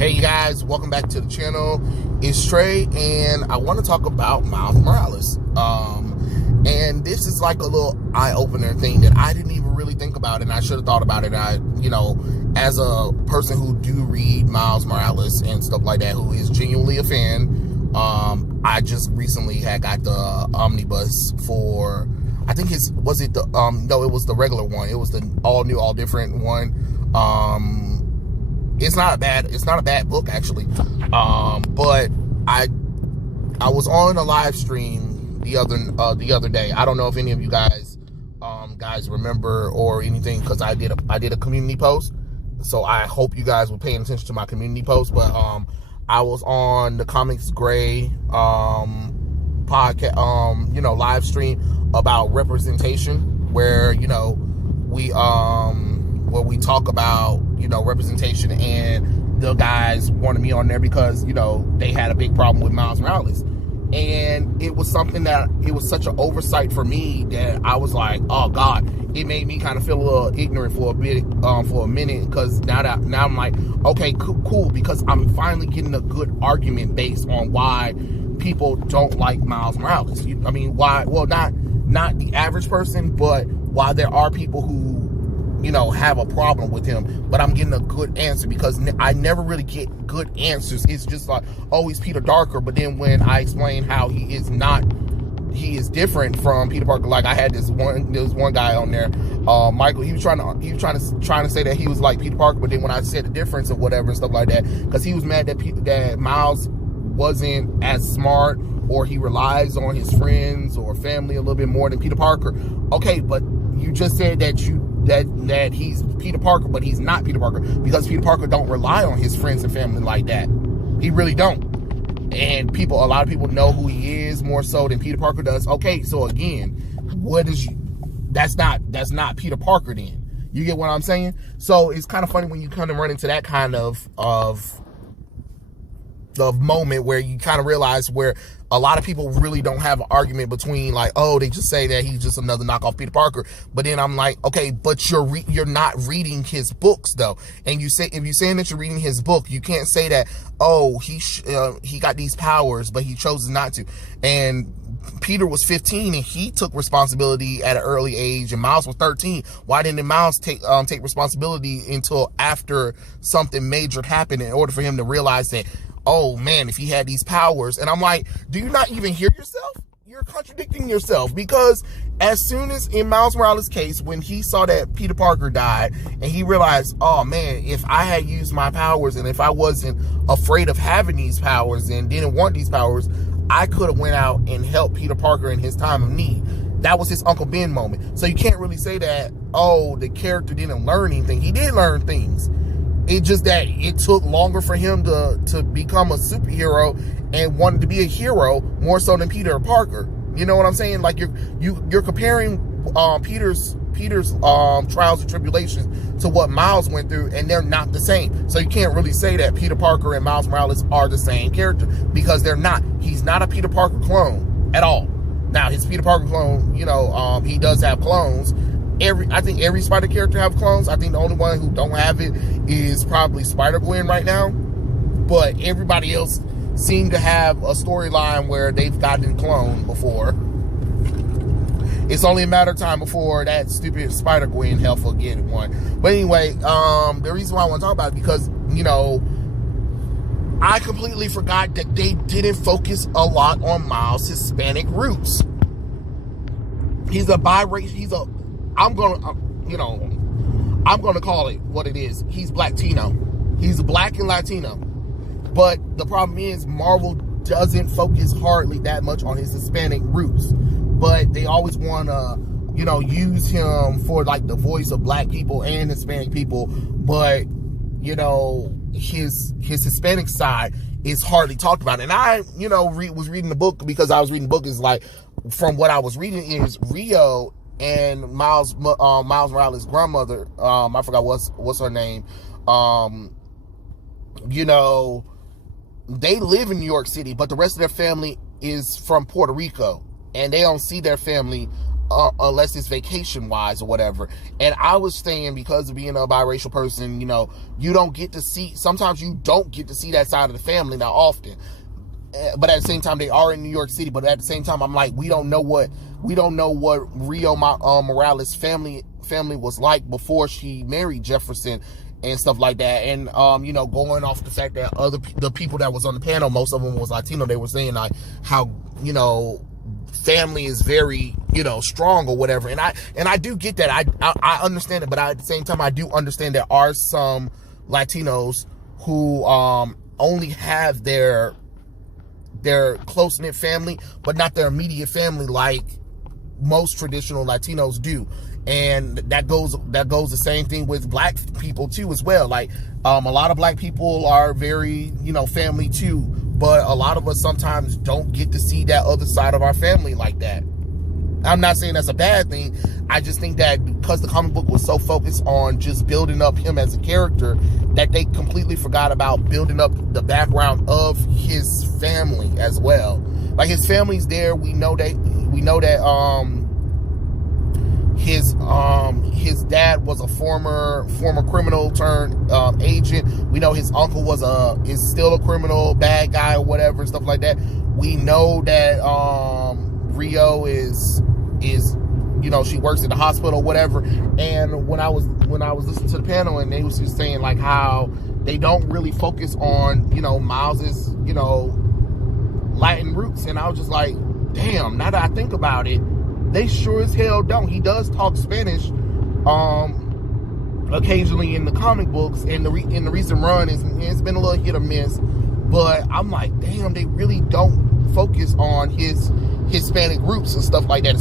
Hey you guys, welcome back to the channel. It's Trey, and I want to talk about Miles Morales. And this is like a little eye-opener thing that I didn't even really think about, and I should have thought about it. As a person who do read Miles Morales and stuff like that, who is genuinely a fan, I just recently had got the omnibus for, I think it was the regular one. It was the all new, all different one. It's not a bad book actually. But I was on a live stream the other day. I don't know if any of you guys remember or anything, because I did a community post. So I hope you guys were paying attention to my community post. But I was on the Comics Gray podcast, live stream about representation, where we talk about representation, and the guys wanted me on there because they had a big problem with Miles Morales, and it was something that it was such an oversight for me that I was like, oh God, it made me kind of feel a little ignorant for a minute, because now I'm like, okay, cool, because I'm finally getting a good argument based on why people don't like Miles Morales. Why? Well, not the average person, but why there are people who have a problem with him. But I'm getting a good answer, because I never really get good answers. It's just like, oh, he's Peter Darker. But then when I explain how he is different from Peter Parker, like I had there was one guy on there, Michael. He was trying to say that he was like Peter Parker, but then when I said the difference or whatever and stuff like that, because he was mad that Miles wasn't as smart, or he relies on his friends or family a little bit more than Peter Parker. Okay, but you just said that he's Peter Parker, but he's not Peter Parker, because Peter Parker don't rely on his friends and family like that. He really don't. And a lot of people know who he is more so than Peter Parker does. Okay, so again, that's not Peter Parker then. You get what I'm saying? So it's kind of funny when you kind of run into that kind of moment where you kind of realize where a lot of people really don't have an argument between, like, oh, they just say that he's just another knockoff Peter Parker. But then I'm like, okay, but you're not reading his books though. And if you're saying that you're reading his book, you can't say that, oh, he got these powers, but he chose not to. And Peter was 15 and he took responsibility at an early age, and Miles was 13. Why didn't Miles take responsibility until after something major happened, in order for him to realize that, oh man, if he had these powers? And I'm like, do you not even hear yourself? You're contradicting yourself, because as soon as in Miles Morales' case, when he saw that Peter Parker died, and he realized, oh man, if I had used my powers, and if I wasn't afraid of having these powers and didn't want these powers, I could have went out and helped Peter Parker in his time of need. That was his Uncle Ben moment. So you can't really say that, oh, the character didn't learn anything. He did learn things. It's just that it took longer for him to become a superhero and wanted to be a hero more so than Peter Parker. You know what I'm saying? Like you're comparing Peter's trials and tribulations to what Miles went through, and they're not the same. So you can't really say that Peter Parker and Miles Morales are the same character, because they're not. He's not a Peter Parker clone at all. Now his Peter Parker clone, he does have clones. I think every Spider character have clones. I think the only one who don't have it is probably Spider-Gwen right now. But everybody else seem to have a storyline where they've gotten cloned before. It's only a matter of time before that stupid Spider-Gwen health will get one. But anyway, the reason why I want to talk about it, because, I completely forgot that they didn't focus a lot on Miles' Hispanic roots. He's a biracial, I'm gonna call it what it is. He's Latino. He's black and Latino. But the problem is, Marvel doesn't focus hardly that much on his Hispanic roots. But they always want to, use him for like the voice of black people and Hispanic people. But, his Hispanic side is hardly talked about. And I, was reading the book, because I was reading the book, is like, from what I was reading, is Rio and Miles Morales' grandmother, I forgot what's her name, they live in New York City, but the rest of their family is from Puerto Rico, and they don't see their family unless it's vacation wise or whatever. And I was saying, because of being a biracial person, you don't get to see, sometimes you don't get to see that side of the family that often. But at the same time, they are in New York City. But at the same time, I'm like, we don't know what Rio Morales' family was like before she married Jefferson and stuff like that. And going off the fact that the people that was on the panel, most of them was Latino, they were saying like how family is very strong or whatever. And I do get that. I understand it, but at the same time, I do understand there are some Latinos who only have their close-knit family, but not their immediate family like most traditional Latinos do. And that goes the same thing with black people too as well. Like a lot of black people are very family too, but a lot of us sometimes don't get to see that other side of our family like that. I'm not saying that's a bad thing. I just think that because the comic book was so focused on just building up him as a character, that they completely forgot about building up the background of his family as well. Like his family's there. We know that his dad was a former criminal turned agent. We know his uncle is still a criminal, bad guy or whatever, stuff like that. We know that Rio is she works at the hospital or whatever. And when I was listening to the panel, and they was just saying like how they don't really focus on Miles's Latin roots, and I was just like, damn, now that I think about it, they sure as hell don't. He does talk Spanish occasionally in the comic books, and in the recent run it's been a little hit or miss, but I'm like, damn, they really don't focus on his Hispanic roots and stuff like that,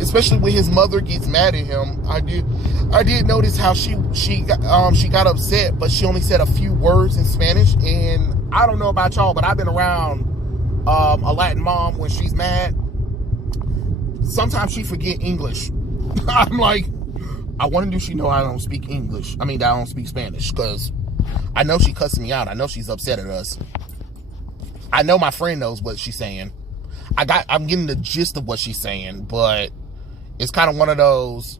especially when his mother gets mad at him. I did notice how she got upset, but she only said a few words in Spanish. And I don't know about y'all, but I've been around a Latin mom. When she's mad, sometimes she forget English. I'm like, I wonder, do she know I don't speak English? I mean, I don't speak Spanish, because I know she cussed me out. I know she's upset at us. I know my friend knows what she's saying. I'm getting the gist of what she's saying, but it's kind of one of those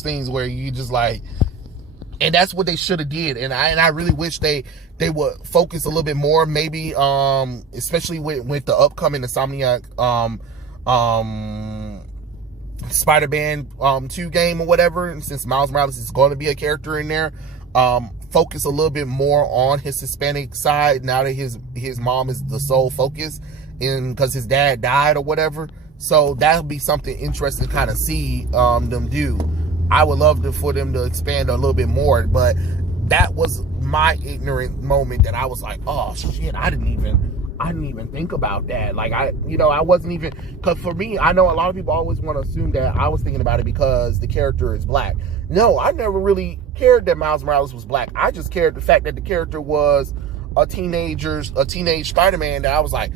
things where you just like, and that's what they should have did. And I really wish they would focus a little bit more, maybe, especially with the upcoming Insomniac, Spider-Man 2 game or whatever. And since Miles Morales is going to be a character in there, focus a little bit more on his Hispanic side now that his mom is the sole focus, and because his dad died or whatever. So that'll be something interesting to kind of see them do. I would love for them to expand a little bit more, but that was my ignorant moment that I was like, oh shit, I didn't even think about that. Like I wasn't even, because for me, I know a lot of people always want to assume that I was thinking about it because the character is black. No, I never really cared that Miles Morales was black. I just cared the fact that the character was a teenage Spider-Man, that I was like,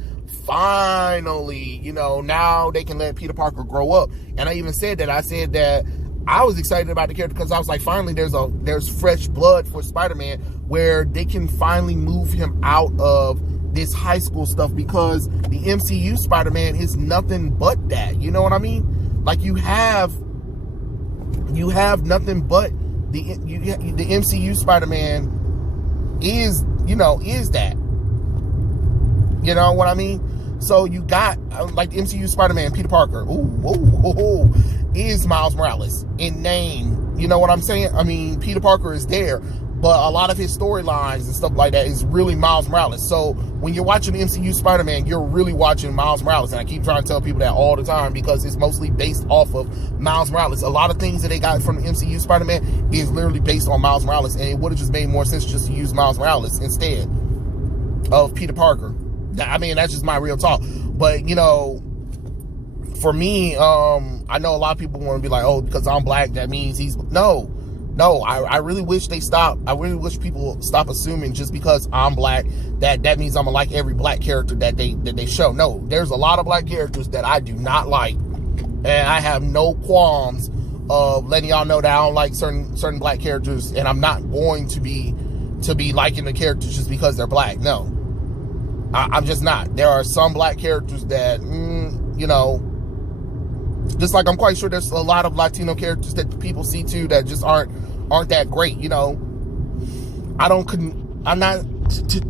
finally, now they can let Peter Parker grow up. And I even said that, I was excited about the character because I was like, finally, there's fresh blood for Spider-Man, where they can finally move him out of this high school stuff, because the MCU Spider-Man is nothing but that. You know what I mean? Like you have nothing but the MCU Spider-Man is that. You know what I mean? So you got like the MCU Spider-Man, Peter Parker, is Miles Morales in name. You know what I'm saying? I mean, Peter Parker is there, but a lot of his storylines and stuff like that is really Miles Morales. So when you're watching the MCU Spider-Man, you're really watching Miles Morales. And I keep trying to tell people that all the time, because it's mostly based off of Miles Morales. A lot of things that they got from the MCU Spider-Man is literally based on Miles Morales. And it would have just made more sense just to use Miles Morales instead of Peter Parker. I mean, that's just my real talk. But, for me, I know a lot of people want to be like, oh, because I'm black, that means he's... No, I really wish they stop. I really wish people stop assuming just because I'm black that means I'm gonna like every black character that they show. No, there's a lot of black characters that I do not like, and I have no qualms of letting y'all know that I don't like certain black characters, and I'm not going to be liking the characters just because they're black. No, I'm just not. There are some black characters that Just like I'm quite sure there's a lot of Latino characters that people see too that just aren't that great. You know,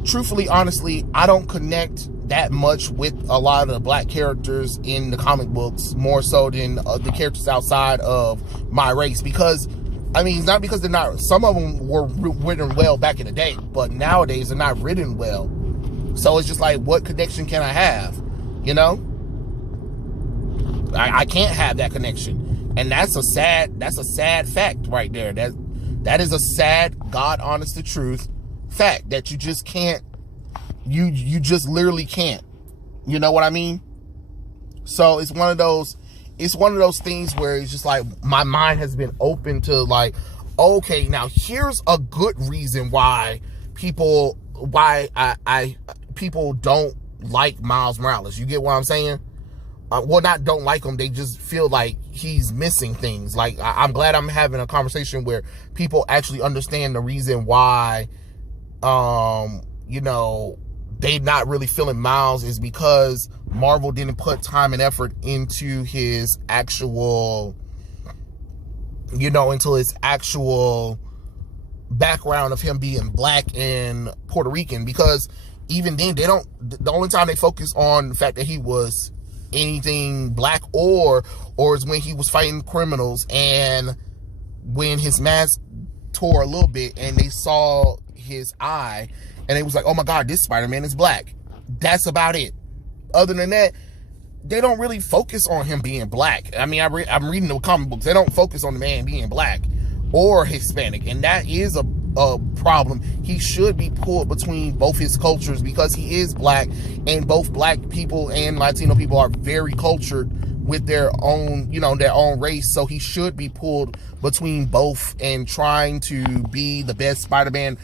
truthfully, honestly, I don't connect that much with a lot of the black characters in the comic books, more so than the characters outside of my race. Because, I mean, it's not because they're not, some of them were written well back in the day, but nowadays they're not written well. So it's just like, what connection can I have? You know? I can't have that connection. And that's a sad fact right there. That is a sad, God honest to truth fact that you just can't, you just literally can't. You know what I mean? So it's one of those things where it's just like my mind has been open to like, okay, now here's a good reason why people don't like Miles Morales. You get what I'm saying? Well, not don't like him. They just feel like he's missing things. Like, I'm glad I'm having a conversation where people actually understand the reason why, you know, they not really feeling Miles is because Marvel didn't put time and effort into his actual, you know, into his actual background of him being black and Puerto Rican. Because even then, the only time they focus on the fact that he was anything black or is when he was fighting criminals and when his mask tore a little bit and they saw his eye and it was like, oh my God, this Spider-Man is black. That's about it. Other than that, they don't really focus on him being black. I mean, I'm reading the comic books. They don't focus on the man being black or Hispanic, and that is a problem. He should be pulled between both his cultures because he is black, and both black people and Latino people are very cultured with their own, you know, their own race. So he should be pulled between both and trying to be the best Spider-Man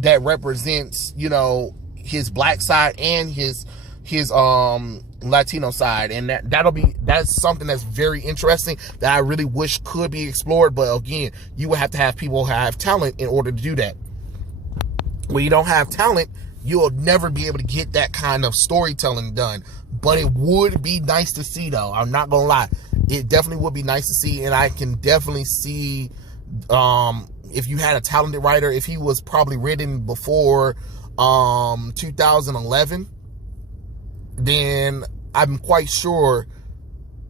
that represents, you know, his black side and his Latino side. And that's something that's very interesting that I really wish could be explored. But again, you would have to have people who have talent in order to do that. When you don't have talent, you'll never be able to get that kind of storytelling done. But it would be nice to see, though. I'm not gonna lie, it definitely would be nice to see. And I can definitely see if you had a talented writer, if he was probably written before 2011, then I'm quite sure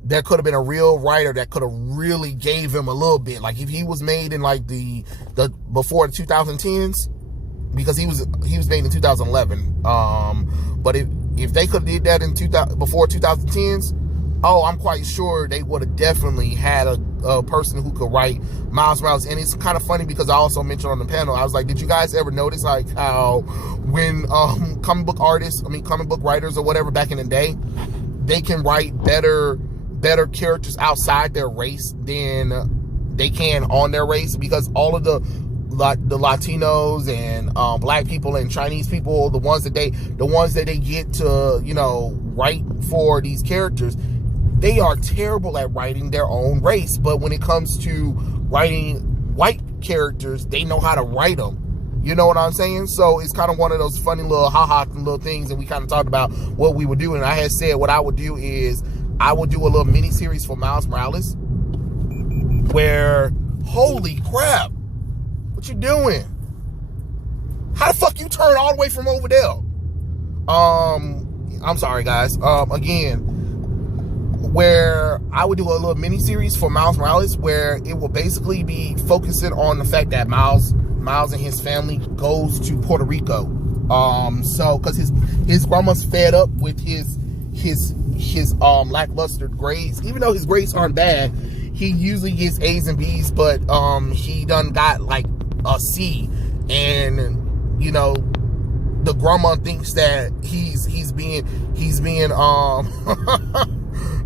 there could have been a real writer that could have really gave him a little bit. Like if he was made in like the before the 2010s, because he was made in 2011. But if they could have did that in before 2010s, oh, I'm quite sure they would have definitely had a person who could write Miles Morales. And it's kind of funny because I also mentioned on the panel, I was like, did you guys ever notice like how when comic book writers or whatever back in the day, they can write better characters outside their race than they can on their race, because all of the Latinos and black people and Chinese people, the ones that they get to, you know, write for these characters, they are terrible at writing their own race. But when it comes to writing white characters, they know how to write them. You know what I'm saying? So it's kind of one of those funny little little things. And we kind of talked about what we would do. And I had said what I would do is I would do a little mini series for Miles Morales where, holy crap, what you doing? How the fuck you turn all the way from over there? I'm sorry, guys. Again, where I would do a little mini series for Miles Morales where it will basically be focusing on the fact that Miles and his family goes to Puerto Rico. So because his grandma's fed up with his lackluster grades, even though his grades aren't bad. He usually gets A's and B's, but he done got like a C, and you know the grandma thinks that he's being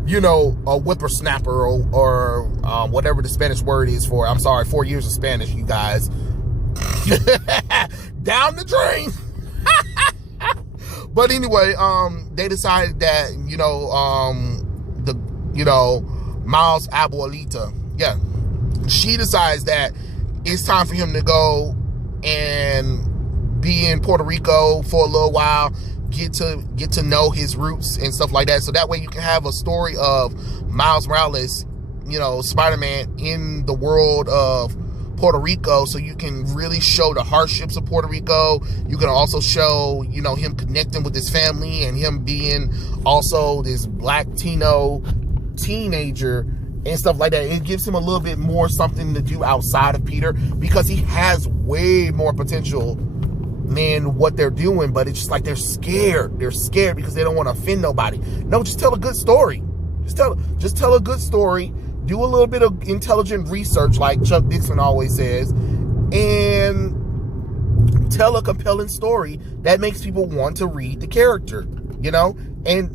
you know, a whippersnapper or whatever the Spanish word is for. I'm sorry, 4 years of Spanish, you guys. Down the drain. But anyway, they decided that, you know, Miles' abuelita, yeah, she decides that it's time for him to go and be in Puerto Rico for a little while get to know his roots and stuff like that. So that way you can have a story of Miles Morales, you know, Spider-Man in the world of Puerto Rico, so you can really show the hardships of Puerto Rico. You can also show, you know, him connecting with his family and him being also this black Latino teenager and stuff like that. It gives him a little bit more something to do outside of Peter, because he has way more potential than what they're doing, but it's just like they're scared because they don't want to offend nobody. No, just tell a good story. Just tell a good story. Do a little bit of intelligent research, like Chuck Dixon always says, and tell a compelling story that makes people want to read the character, you know? And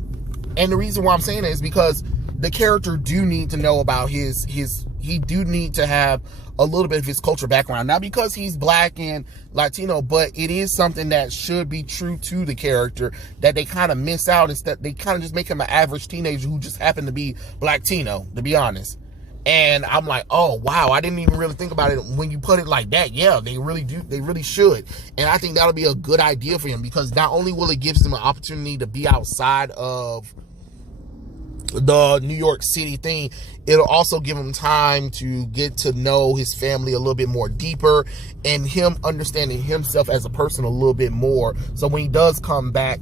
the reason why I'm saying that is because the character do need to know about he do need to have a little bit of his culture background. Not because he's black and Latino, but it is something that should be true to the character that they kind of miss out. Is that they kind of just make him an average teenager who just happened to be Latino, to be honest. And I'm like, oh, wow, I didn't even really think about it when you put it like that. Yeah, they really do. They really should. And I think that'll be a good idea for him, because not only will it give him an opportunity to be outside of the New York City thing, it'll also give him time to get to know his family a little bit more deeper, and him understanding himself as a person a little bit more. So when he does come back,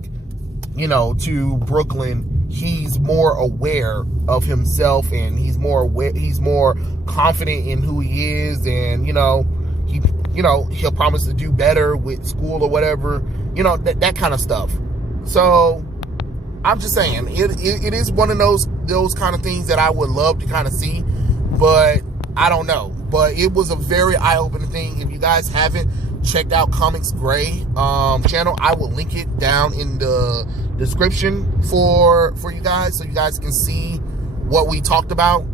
you know, to Brooklyn, he's more aware of himself, and he's more aware, he's more confident in who he is, and he'll promise to do better with school or whatever, you know, that kind of stuff. So I'm just saying, it is one of those kind of things that I would love to kind of see, but I don't know. But it was a very eye-opening thing. If you guys haven't checked out Comics Gray channel, I will link it down in the description for you guys, so you guys can see what we talked about.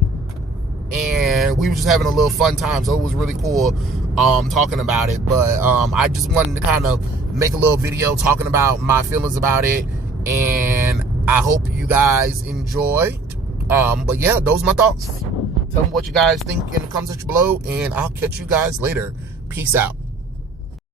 And we were just having a little fun time, so it was really cool talking about it. But I just wanted to kind of make a little video talking about my feelings about it, and I hope you guys enjoyed. But yeah, those are my thoughts. Tell me what you guys think in the comment section below, and I'll catch you guys later. Peace out.